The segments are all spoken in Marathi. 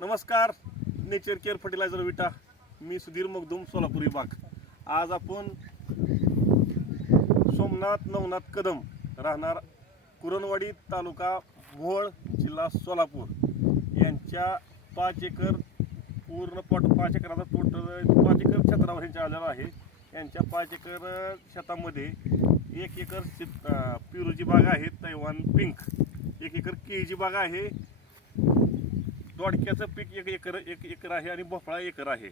नमस्कार. Nature care fertilizer Vita. मी सुधीर मगदुम सोलापूर विभाग. आज आपण सोमनाथ नवनाथ कदम राहणार कुरणवाडी तालुका भोळ जिल्हा सोलापूर. यांच्या पाच एकर पूर्ण पॉट पाच एकराचा टोटल पाच एकर क्षेत्रावर यांच्या आजार आहे. यांच्या पाच एकर शेतामध्ये एक एकर शेत- पिरूची बाग आहे तैवान पिंक एक एकर केळीची बाग आहे. दोडक्याचं पीक एक एकर एक एकर आहे आणि भोपळा एकर आहे.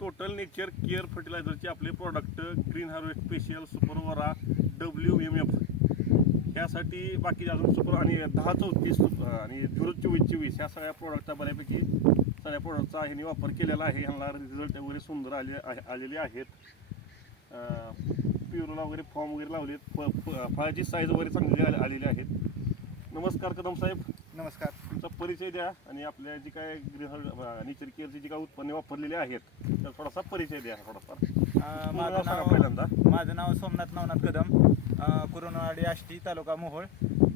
टोटल नेचर केअर फर्टिलायझरचे आपले प्रॉडक्ट ग्रीन हार्वेस्ट स्पेशल सुपरवरा डब्ल्यू एम एफ ह्यासाठी बाकी अजून सुपर आणि दहा चौतीस आणि झिरो चोवीस चोवीस ह्या सगळ्या प्रोडक्टचा बऱ्यापैकी सगळ्या प्रोडक्टचा ह्यांनी वापर केलेला आहे. ह्यांना रिझल्ट वगैरे सुंदर आले आहे- आलेले आहेत. प्युरोला वगैरे फॉर्म वगैरे लावलेत. फ- फ- फळाची साईज वगैरे चांगली आले- आलेली आहेत. नमस्कार कदम साहेब. नमस्कार. तुमचा परिचय द्या आणि आपल्या जी काय गृह नेचर केअरची जी काय उत्पन्ने वापरलेली आहेत तर थोडासा परिचय द्या थोडासा माझं नाव पहिल्यांदा. माझं नाव सोमनाथ नवनाथ कदम अं, कुरणवाडी आष्टी तालुका मोहोळ.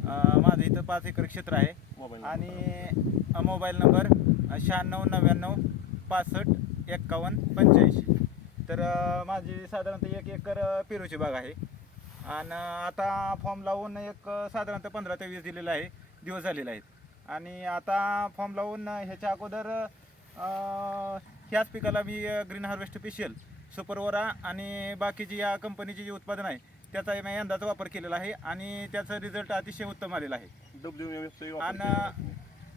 माझं इथं पाच एकर क्षेत्र आहे. मोबाईल आणि मोबाईल नंबर शहाण्णव नव्याण्णव पासष्ट एक्कावन्न पंच्याऐंशी. तर माझी साधारणतः एक एकर पेरूची बाग आहे. आणि आता फॉर्म लावून एक साधारणतः पंधरा ते वीस दिलेला आहे. दिवस झालेले आहेत. आणि आता फॉर्म लावून ह्याच्या अगोदर ह्याच पिकाला मी ग्रीन हार्वेस्ट स्पेशल सुपरवरा आणि बाकीची या कंपनीची जी उत्पादन आहे त्याचा मी यंदाचा वापर केलेला आहे आणि त्याचा रिझल्ट अतिशय उत्तम आलेला आहे. डब्ल्यू आणि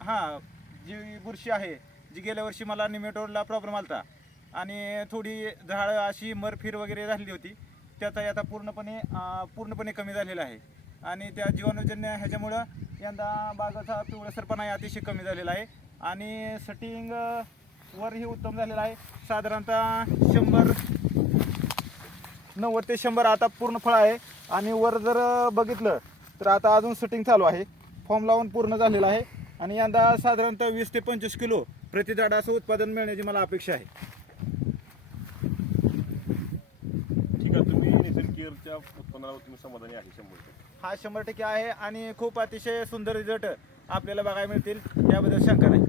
हां जी बुरशी आहे जी गेल्या वर्षी मला निमेटोरला प्रॉब्लेम आलता. आणि थोडी झाड अशी मरफिर वगैरे झालेली होती. त्याचा आता पूर्णपणे पूर्णपणे कमी झालेला आहे. आणि त्या जीवाणूजन्य ह्याच्यामुळं यंदा बागाचा पिवळसरपणा अतिशय कमी झालेला आहे. आणि सटिंग वरही उत्तम झालेला आहे. साधारणतः शंभर नव्वद ते शंभर आता पूर्ण फळ आहे. आणि वर जर बघितलं तर आता अजून सटिंग चालू आहे. फॉर्म लावून पूर्ण झालेला आहे. आणि यंदा साधारणतः वीस ते पंचवीस किलो प्रति असं उत्पादन मिळण्याची मला अपेक्षा आहे ठीक आहे तुम्ही नेचर केअरच्या उत्पन्नावर तुम्ही समाधानी आहे शंभर टक्के. हा शंभर टक्के आहे आणि खूप अतिशय सुंदर रिझल्ट आपल्याला बघायला मिळतील. याबद्दल शंका नाही.